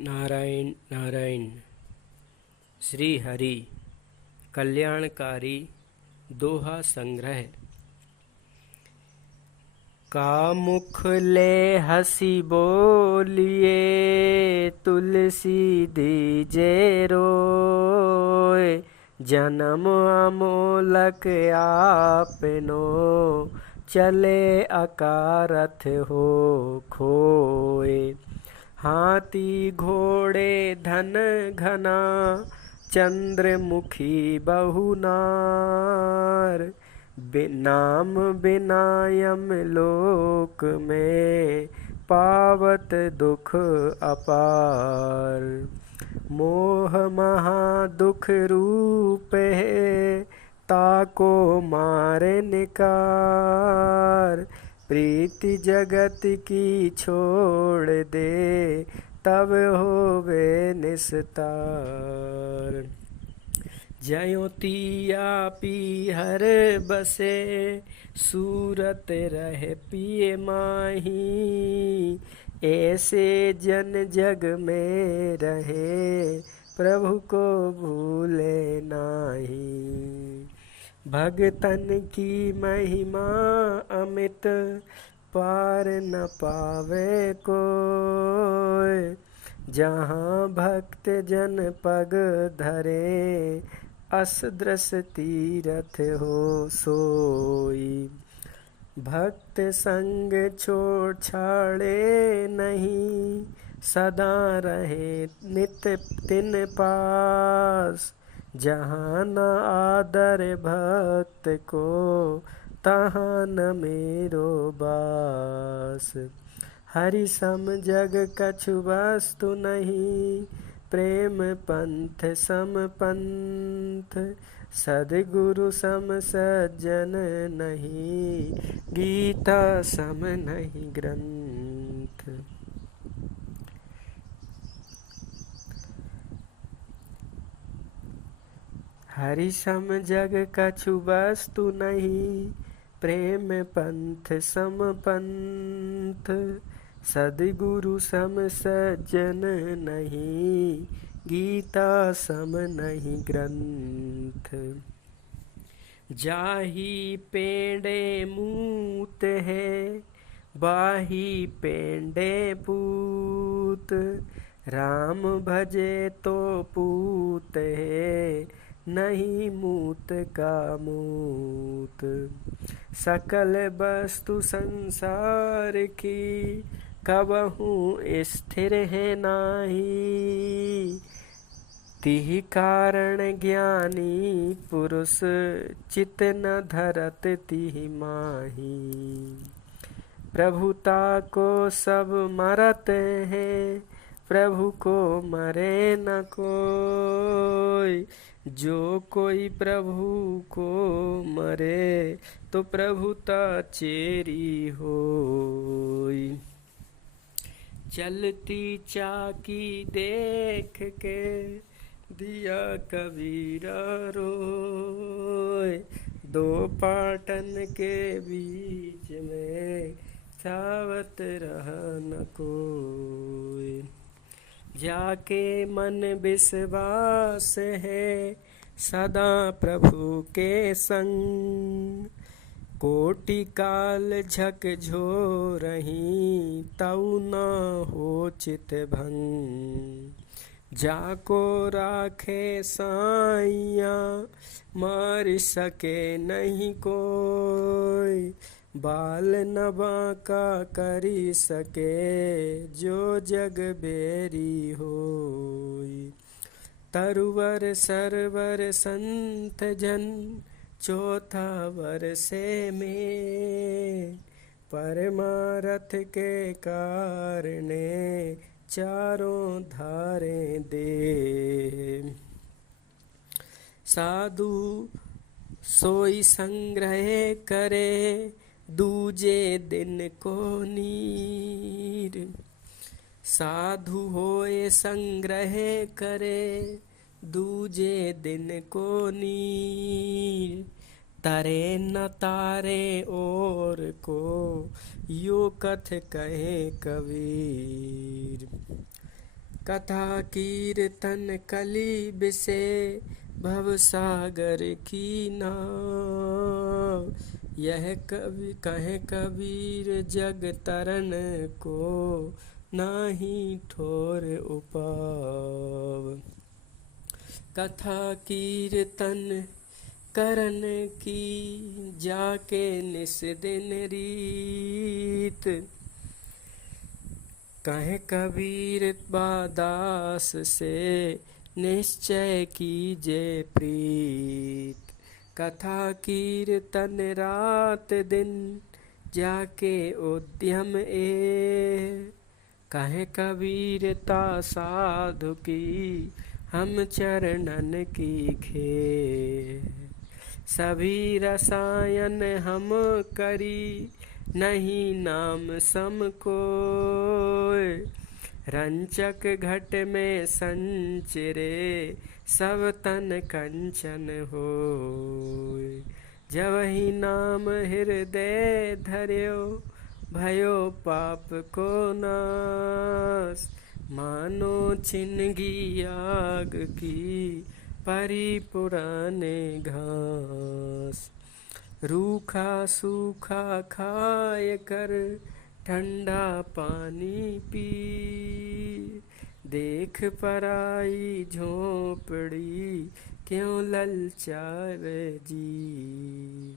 नारायण नारायण। श्री हरि कल्याणकारी दोहा संग्रह। का मुख ले हसी बोलिए, तुलसी दीजे रोए। जन्म अमोलक आपनो, चले अकारथ हो खोए। हाथी घोड़े धन घना, चंद्रमुखी बहुनार। नाम बिना यमलोक में, पावत दुख अपार। मोह महा दुख रूप है, ताको मारे निकार। प्रीति जगत की छोड़ दे, तब होवे निस्तार। ज्योतिया पीहर बसे, सूरत रह पिए माही। ऐसे जन जग में रहे, प्रभु को भूले नाही। भगतन की महिमा अमित, पार न पावे कोय। जहाँ भक्त जन पग धरे, अस दृश तीरथ हो सोई। भक्त संग छोड़ छाड़े नहीं, सदा रहे नित तिन पास। जहाँ न आदर भक्त को, तहाँ न मेरो बास। हरि सम जग कछु वस्तु नहीं, प्रेम पंथ सम पंथ। सद्गुरु सम सज्जन नहीं, गीता सम नहीं ग्रंथ। हरि सम जग कछु वस्तु नहीं, प्रेम पंथ सम पंथ। सद्गुरु सम सज्जन नहीं, गीता सम नहीं ग्रंथ। जाही पेड़े मूत है, बाही पेंडे पूत। राम भजे तो पूत है, नहीं मूत का मूत। सकल वस्तु संसार की, कबहू स्थिर है नाही। तिहि कारण ज्ञानी पुरुष, चित न धरत तिहि माही। प्रभुता को सब मरत हैं, प्रभु को मरे न कोई। जो कोई प्रभु को मरे, तो प्रभुता चेरी होई। चलती चाकी देख के, दिया कबीरा रोए। दो पाटन के बीच में, सावत रह न कोई। जाके मन विश्वास है, सदा प्रभु के संग। कोटि काल झकझोरही, तऊ न हो चित भंग। जाको राखे साइया, मार सके नहीं कोई। बाल न बांका करी सके, जो जग बेरी होई। तरुवर सरवर संत जन, चौथा वर्षे में। परमारथ के कारणे, चारों धारे दे। साधु सोई संग्रह करे, दूजे दिन को नीर। साधु होए संग्रह करे, दूजे दिन को नीर। तरे न तारे और को, यो कथ कहे कबीर। कथा कीर्तन कली बिसे भव सागर की नाव। यह कवि कहे कबीर जग तरन को नाही ठोर उपाव। कथा कीर्तन करन की जाके निस दिन रीत। कहे कबीर बादास से निश्चय कीजे प्रीत। कथा कीर्तन रात दिन जाके उद्यम कहे कबीर ता साधु की हम चरणन की खे। सभी रसायन हम करी नहीं नाम सम कोय। रंचक घट में संचरे सब तन कंचन होय। जब ही नाम हृदय धर्यो भयो पाप को नाश। मानो छिनगी आग की परी पुराने घास। रूखा सूखा खाए कर ठंडा पानी पी। देख पराई झोपड़ी क्यों ललचावे जी।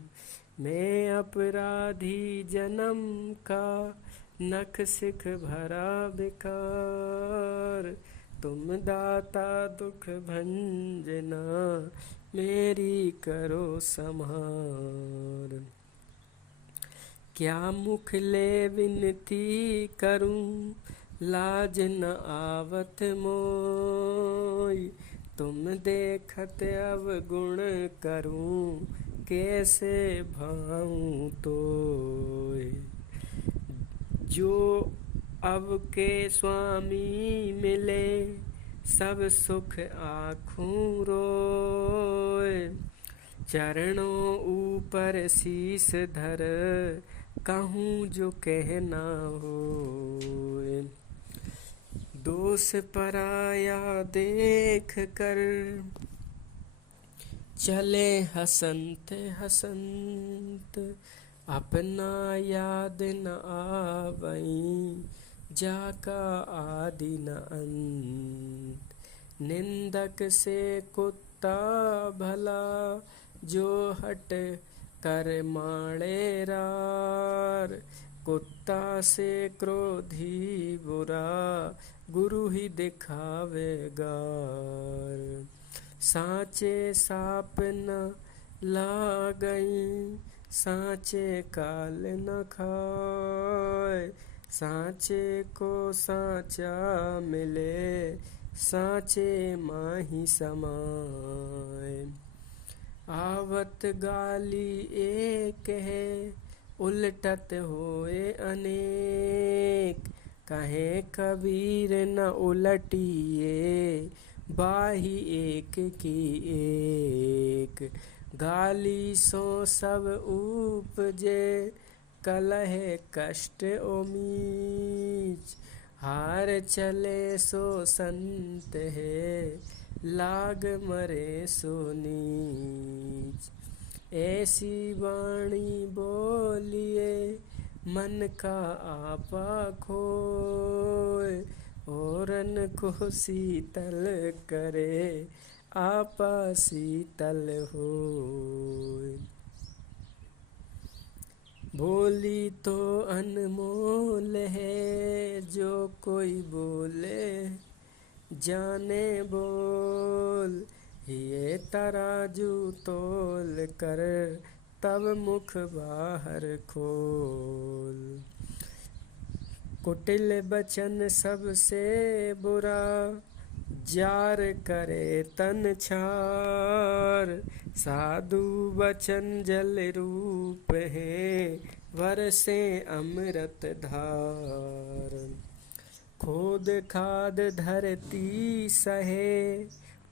मैं अपराधी जन्म का नख सिख भरा बेकार। तुम दाता दुख भंजना मेरी करो संहार। क्या मुख ले विनती करूं लाज न आवत मोय। तुम देखत अवगुण करूं कैसे भाऊं तोय। जो अब के स्वामी मिले सब सुख आँखों रोय। चरणों ऊपर शीस धर कहूँ जो कहना होय। दोष पराया देख कर चले हसंत हसंत। अपना याद न आवई जाका आदि न अंत। निंदक से कुत्ता भला जो हट कर मारे रार। कुत्ता से क्रोधी बुरा गुरु ही दिखावे गार। सांचे साप न लागई सांचे काल न खाए। सांचे को सांचा मिले सांचे माही समाए। आवत गाली एक है उलटत होए अनेक। कहे कबीर न उलटिए बाही एक की एक। गाली सो सब उपजे कलह कष्ट ओमीच। हार चले सो संत है लाग मरे सो नीच। ऐसी वाणी बोलिए मन का आपा खोए। औरन को शीतल करे आपा शीतल होय। बोली तो अनमोल है जो कोई बोले जाने बोल। ये तराजू तोल कर तब मुख बाहर खोल। कुटिल बचन सबसे बुरा जार करे तन छार। साधु वचन जल रूप है वरसे अमृत धार। खोद खाद धरती सहे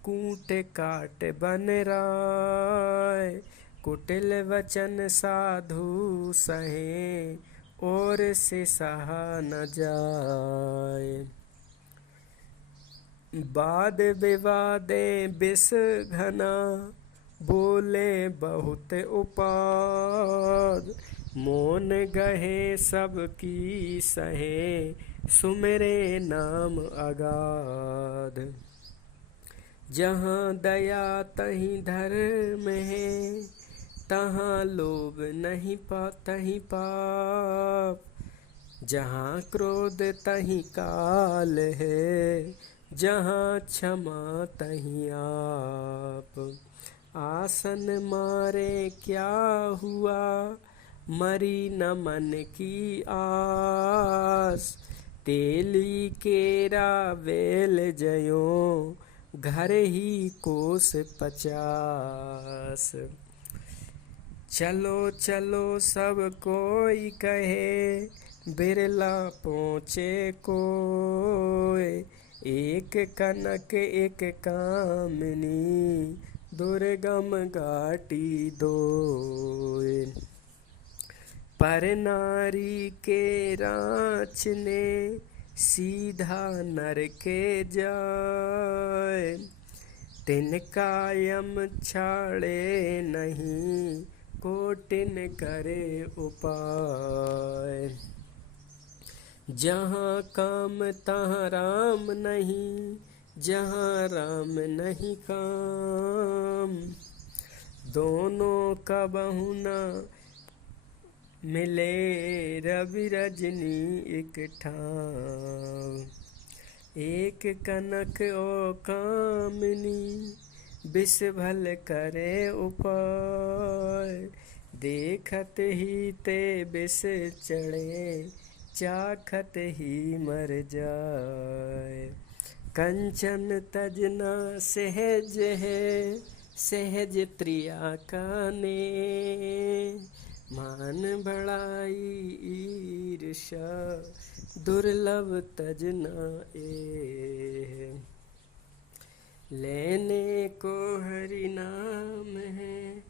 कूट काट बन राय। कुटिल वचन साधु सहे और से सहा न जाए। वाद विवादें बिस घना, बोले बहुत उपाद। मोन गहे सबकी सहे, सुमिरे नाम अगाध। जहाँ दया तहीं धर्म है, तहाँ लोभ नहीं तहीं पाप। जहाँ क्रोध तहीं काल है, जहाँ क्षमा तहीं आप। आसन मारे क्या हुआ, मरी न मन की आस। तेली केरा वेल जयो, घर ही कोस 50। चलो चलो सब कोई कहे, बिरला पहुँचे कोय। एक कनक एक कामिनी, दुर्गम घाटी दोय। पर नारी के राँच ने, सीधा नर के जाय। तिनका यम छाड़े नहीं, कोटिन करे उपाय। जहाँ काम तहाँ राम नहीं, जहाँ राम नहीं काम। दोनों कबहु न मिले, रवि रजनी एक ठाव। एक कनक ओ कामिनी, बिस भल करे उपाय। देखत ही ते बिस चढ़े, चाखत ही मर जाए। कंचन तजना सहज है, सहज त्रिया काने। मान बड़ाई ईर्षा, दुर्लभ तजना ए। लेने को हरि नाम है,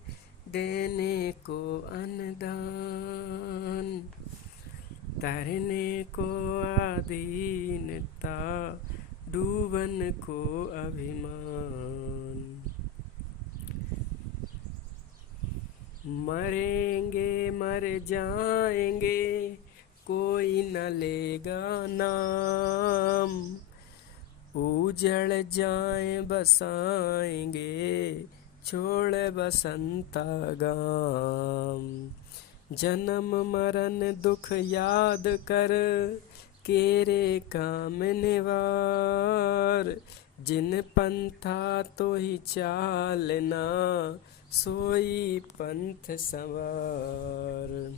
देने को अन्नदान। तरने को आधीनता, डूबन को अभिमान। मरेंगे मर जाएंगे, कोई न लेगा नाम। उजड़ जाए बसाएंगे, छोड़ बसंता गाम। जन्म मरण दुख याद कर, केरे काम निवार। जिन पंथा तो ही चालना, सोई पंथ सवार।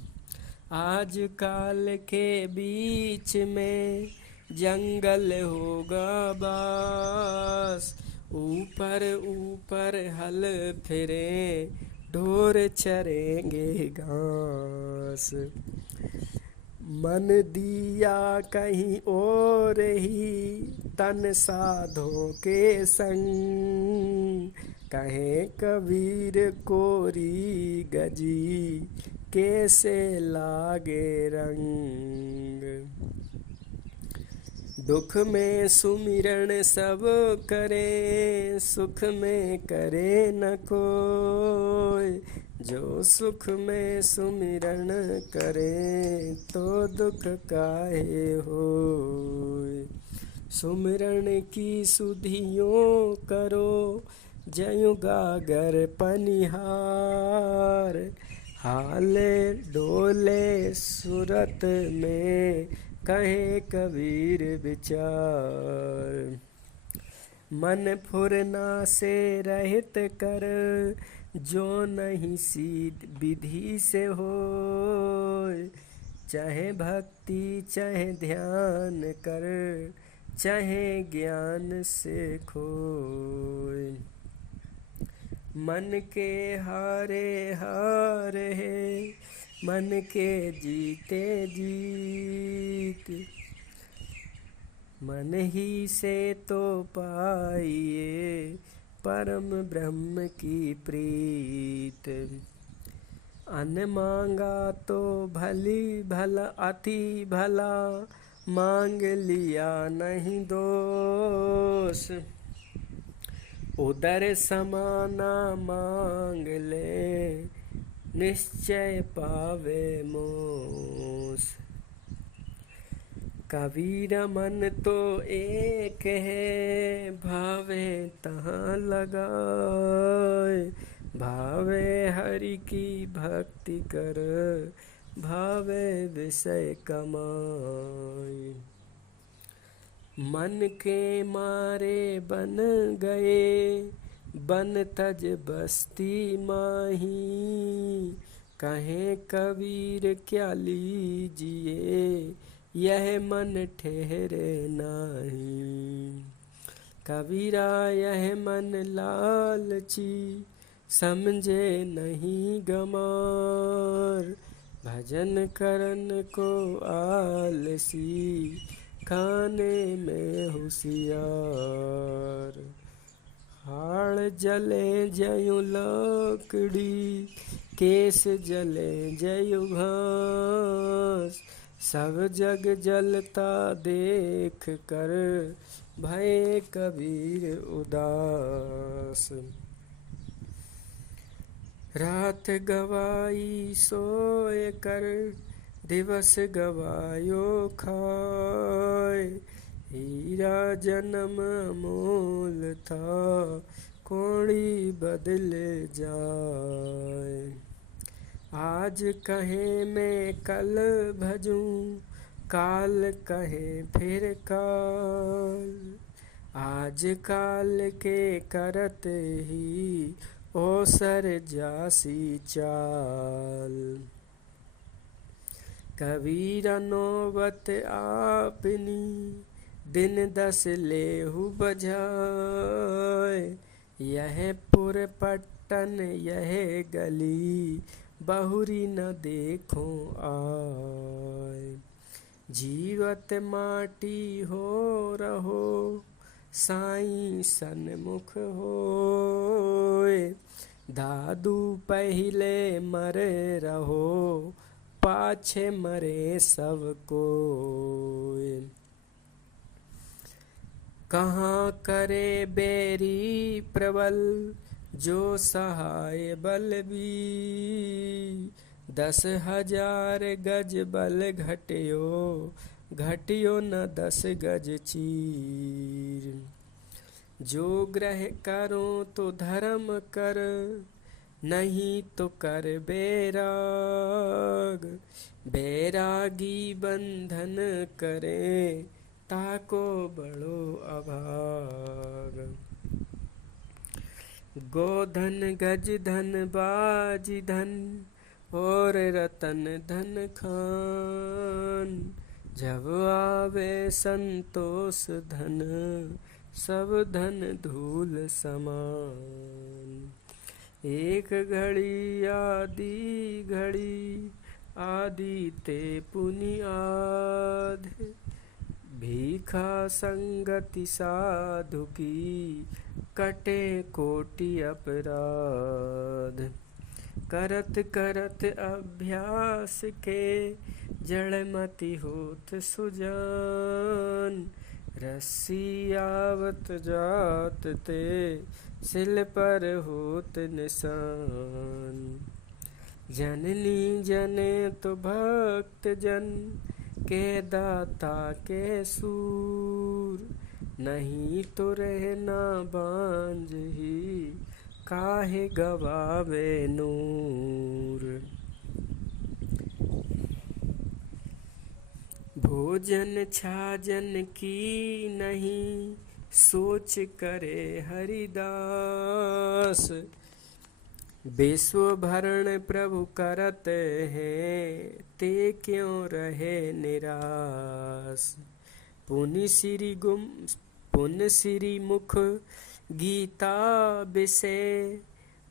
आज काल के बीच में, जंगल होगा बास। ऊपर ऊपर हल फिरे, ढोर चरेंगे घास। मन दिया कहीं और ही, तन साधों के संग। कहे कबीर कोरी गजी, कैसे लागे रंग। दुख में सुमिरन सब करे, सुख में करे न कोय। जो सुख में सुमिरन करे, तो दुख काहे होय। सुमिरन की सुधियों करो, जयु गागर पनिहार। हाले डोले सूरत में, कहे कबीर विचार। मन फुरना से रहित कर, जो नहीं सीध विधि से होय। चाहे भक्ति चाहे ध्यान कर, चाहे ज्ञान से खोय। मन के हारे हार है, मन के जीते जीत। मन ही से तो पाइए, परम ब्रह्म की प्रीत। अन्न मांगा तो भली भला अति भला, मांग लिया नहीं दोष। उदर समाना मांग ले, निश्चय पावे मोस। कबीर मन तो एक है, भावे तहाँ लगाए। भावे हरि की भक्ति कर, भावे विषय कमाए। मन के मारे बन गए, बन तज बस्ती माही। कहें कबीर क्या लीजिए, यह मन ठहरे नाही। कबीरा यह मन लालची, समझे नहीं गमार। भजन करन को आलसी, खाने में होशियार। हाड़ जले जयु लकड़ी, केस जले जयु घास। सब जग जलता देख कर, भय कबीर उदास। रात गवाई सोए कर, दिवस गवायो खाए। हीरा जन्म मोल था, कोड़ी बदल जाए। आज कहे मैं कल भजूं, काल कहे फिर काल। आज काल के करत ही, ओसर जासी चाल। कबीर नौबत आपनी, दिन 10 लेहु बजाए। यह पुर पट्टन यह गली, बहुरी न देखो आए। जीवत माटी हो रहो, साईं सन्मुख होए। दादू पहले मरे रहो, पाछे मरे सब कोय। कहाँ करे बेरी प्रबल, जो सहाय बलबी। 10,000 गज बल घटियो, घटियो न 10 गज चीर। जो ग्रह करो तो धर्म कर, नहीं तो कर बैराग। बैरागी बंधन करे, ताको बड़ो अभाग। गोधन गज धन बाजी धन, और रतन धन खान। जब आवे संतोष धन, सब धन धूल समान। एक घड़ी आदि घड़ी, आदि ते पुनियाद। भीखा संगति साधु की, कटे कोटि अपराध। करत करत अभ्यास के, जड़मति होत सुजान। रस्सी आवत जात ते, सिल पर होत निशान। जननी जने तो भक्त जन, के दाता के सूर। नहीं तो रहना बांझ ही, काहे गवावे नूर। भोजन छाजन की नहीं, सोच करे हरिदास। विश्व भरण प्रभु करत हैं, ते क्यों रहे निराश। पुनि श्री मुख गीता विषय,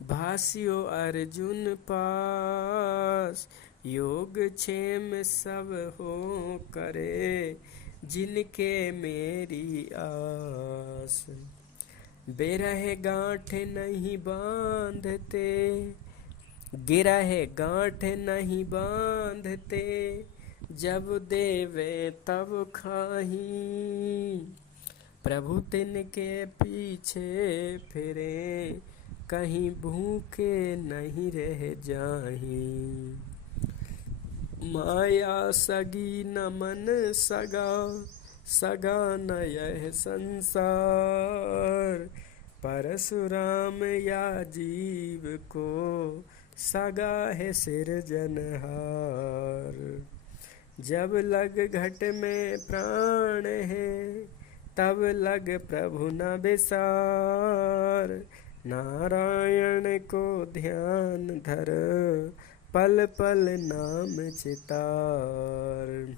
भाष्यो अर्जुन पास। योग क्षेम सब हो करे, जिनके मेरी आस। बेरह गांठ नहीं बांधते, गिरह गांठ नहीं बांधते। जब देवे तब खाही, प्रभु तिनके पीछे फिरे, कहीं भूखे नहीं रह जाही। माया सगी न मन सगा, सगा न यह संसार, परशुराम या जीव को सगा है सिरजनहार। जब लग घट में प्राण है, तब लग प्रभु न विसार, नारायण को ध्यान धर, पल पल नाम चितार।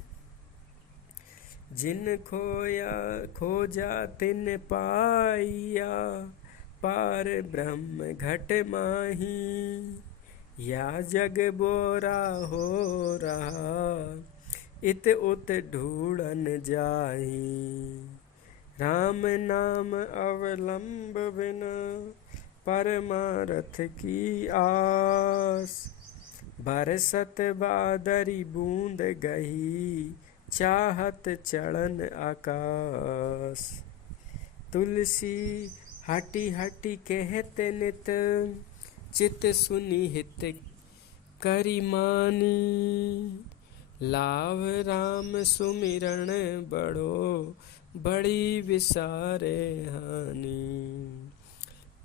जिन खोया खोजा तिन पाइया, पार ब्रह्म घट माही, या जग बोरा हो रहा, इत उत ढूंढन जाही। राम नाम अवलंब बिना, परमारथ की आस, बरसत बादरी बूंद गही, चाहत चढ़न आकाश। तुलसी हटी हटी कहते नित, चित सुनी हित करी मानी, लाभ राम सुमिरण बड़ो, बड़ी विसारे हानि।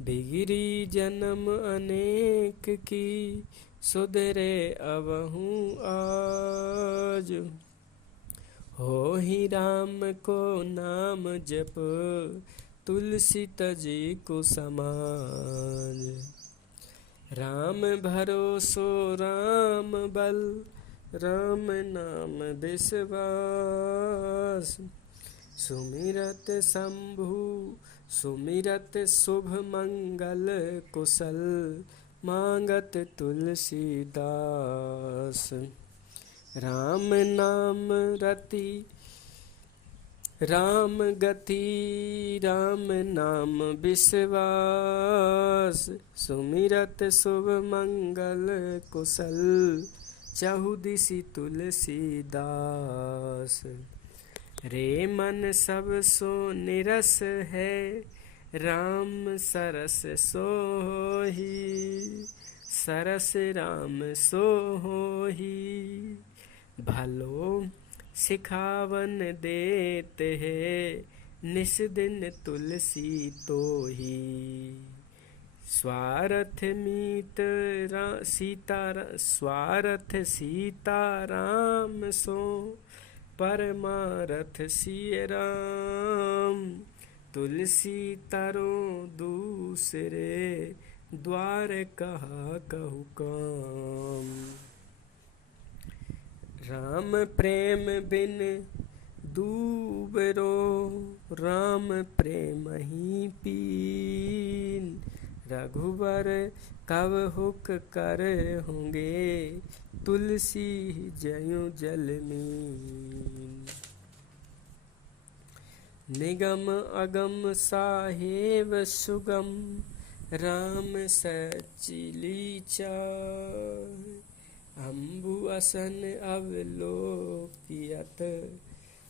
बिगड़ी जन्म अनेक की, सुधरे अबहु आज, हो ही राम को नाम जप, तुलसी तजी को समाज। राम भरोसो राम बल, राम नाम विश्वास, सुमिरत शंभु सुमिरत शुभ मंगल कुशल, मांगत तुलसीदास। राम नाम रति राम गति, राम नाम विश्वास, सुमिरत शुभ मंगल कुशल, चहुदिशि तुलसीदास। रे मन सब सो निरस है, राम सरस सोही, सरस राम सोही। भलो सिखावन देते है, निस दिन तुलसी तोही। स्वार्थ मीत स्वार्थ सीता राम सो, परमारथ सिय राम। तुलसी तरो दूसरे, द्वार कहा कहु काम। राम प्रेम बिन दूबरो, राम प्रेम ही पीन। रघुबर कब हुक कर होंगे, तुलसी जयु जल मीन। निगम अगम साहेब सुगम, राम सचिली चाय। अम्बु असन अवलोकियत,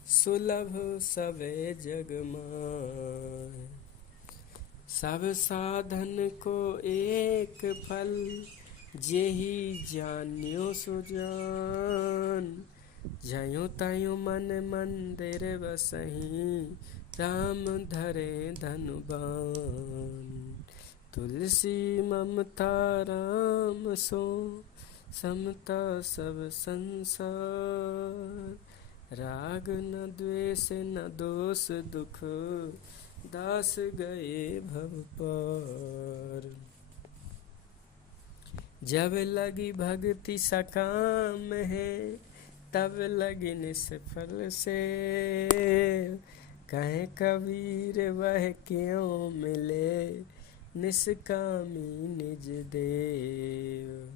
सुलभ सवे जग माय। सब साधन को एक फल, जेहि जान्यो सुजान। जयो तयो मन मंदिर बसहि, राम धरे धनुबान। तुलसी ममता राम सो, समता सब संसार। राग न द्वेष न दोष दुख, दास गए भव पार। जब लगी भक्ति सकाम है, तब लगी निष्फल से। कहे कबीर वह क्यों मिले, निष्कामी निज देव।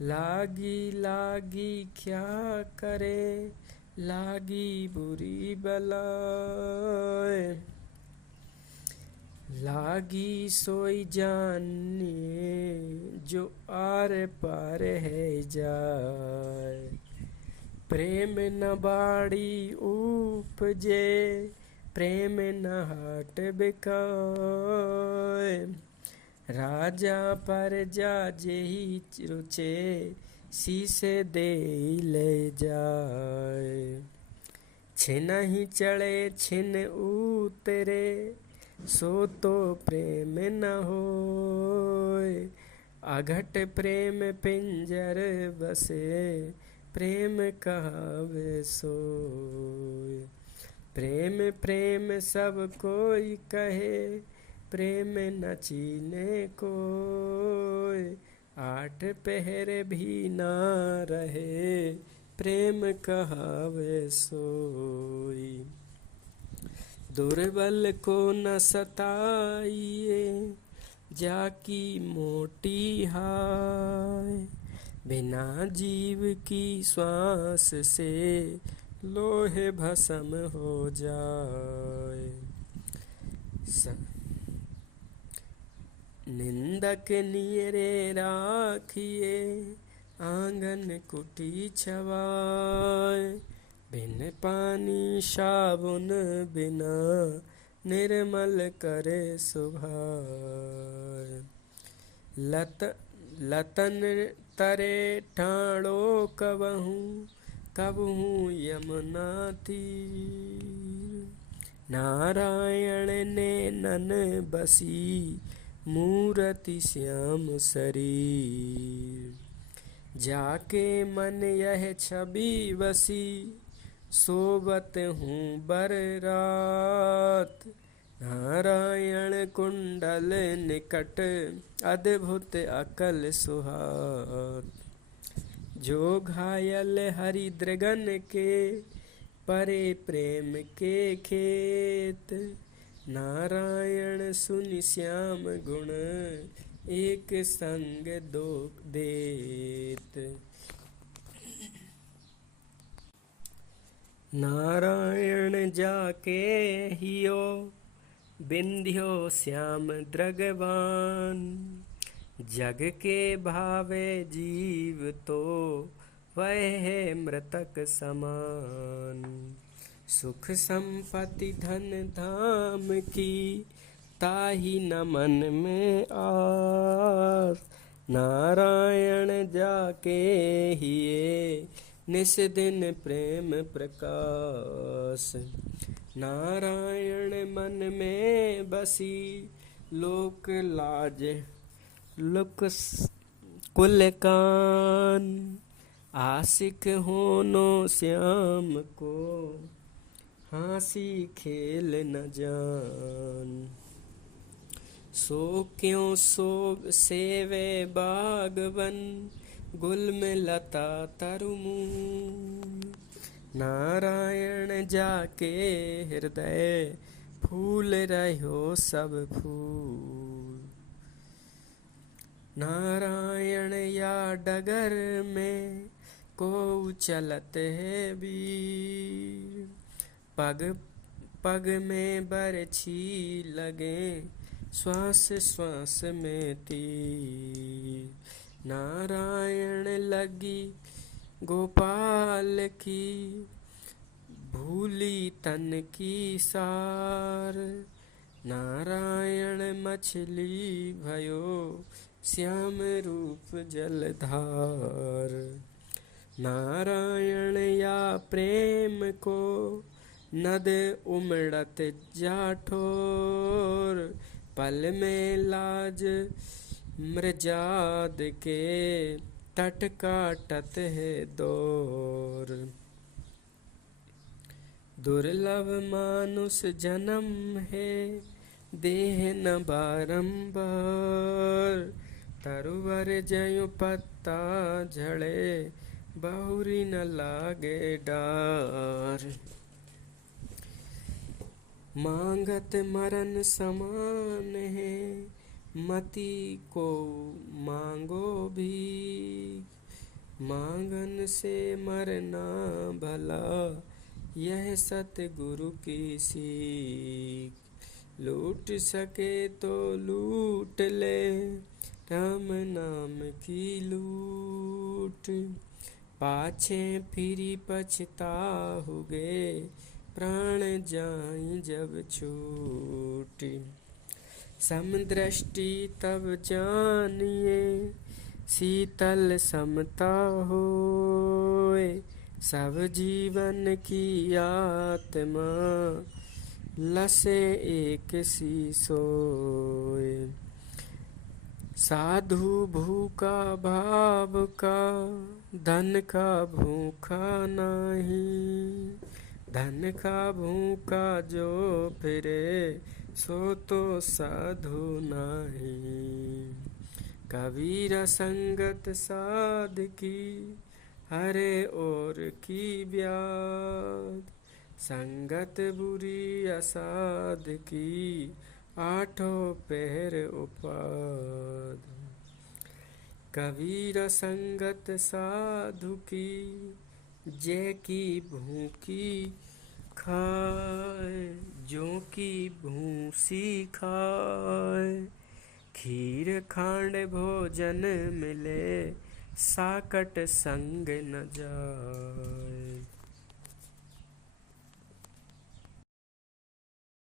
लागी लागी क्या करे, लागी बुरी बलाए। लागी सोई जानिए, जो आर पार है जाए। प्रेम न बाड़ी उपजे, प्रेम न हाट बिकाय। राजा प्रजा जेहि रुचे, शीसे दे ले जाय। छिनहि चढ़े छिन उतरे, सो तो प्रेम न होय। अघट प्रेम पिंजर बसे, प्रेम कहावे सोय। प्रेम प्रेम सब कोई कहे, प्रेम न चीने कोय। आठ पहर भी ना रहे, प्रेम कहावे सोई। दुर्बल को न सताइए, जाकी मोटी हाय। बिना जीव की श्वास से, लोहे भस्म हो जाए। निंदक नियरे राखिए, आंगन कुटी छवाए। बिन पानी साबुन बिना, निर्मल करे सुभाय। लतन तरे ठाणो कबहू, कबहू यमुना तीर। नारायण ने नन बसी, मूरति श्याम शरीर। जाके मन यह छवि बसी, सोबत हूँ बर रात। नारायण कुंडल निकट, अद्भुत अकल सुहात। जो घायल हरि दृगन के, परे प्रेम के खेत। नारायण सुनि श्याम गुण, एक संग दो देत। नारायण जाके हियो, बिंध्यो श्याम दृगवान। जग के भावे जीव तो, वह है मृतक समान। सुख संपत्ति धन धाम की, ताहि न मन में आस। नारायण जाके हिये, निस दिन प्रेम प्रकाश। नारायण मन में बसी, लोक लाज लुक कुल कान। आशिक होनो श्याम को, हाँसी खेल न जान। सो क्यों सो सेवे बागवन, गुल्म लता तरुमूल। नारायण जाके हृदय, फूल रहो सब फूल। नारायण या डगर में, को चलत है वीर। पग पग में बरछी लगे, श्वास श्वास में तीर। नारायण लगी गोपाल की, भूली तन की सार। नारायण मछली भयो, श्याम रूप जलधार। नारायण या प्रेम को, नद उमड़त जाठोर। पल में लाज मृजाद के, तट काटत है दौर। दुर्लभ मानुष जन्म है, देह न बारंबार। तरुवर जयु पत्ता झड़े, बहुरी न लागे डार। मांगत मरण समान है, मति को मांगो भी। मांगन से मरना भला, यह सतगुरु की सीख। लूट सके तो लूट ले, राम नाम की लूट। पाछे फिरी पछताहुगे, प्राण जाई जब छूटी। समदृष्टि तब जानिए, शीतल समता होए। सब जीवन की आत्मा, लसे एक सी सोए। साधु भूखा भाव का, धन का भूखा नहीं। धन का भूखा जो फिरे, सो तो साधु नहीं। कबीर संगत साध की, हरे और की ब्याद। संगत बुरी असाध की, आठों पहर उपाद। कबीर संगत साधु की, जय की भूखी खाए। जो की भूसी खाए, खीर खांड भोजन मिले। साकट संग न जाए।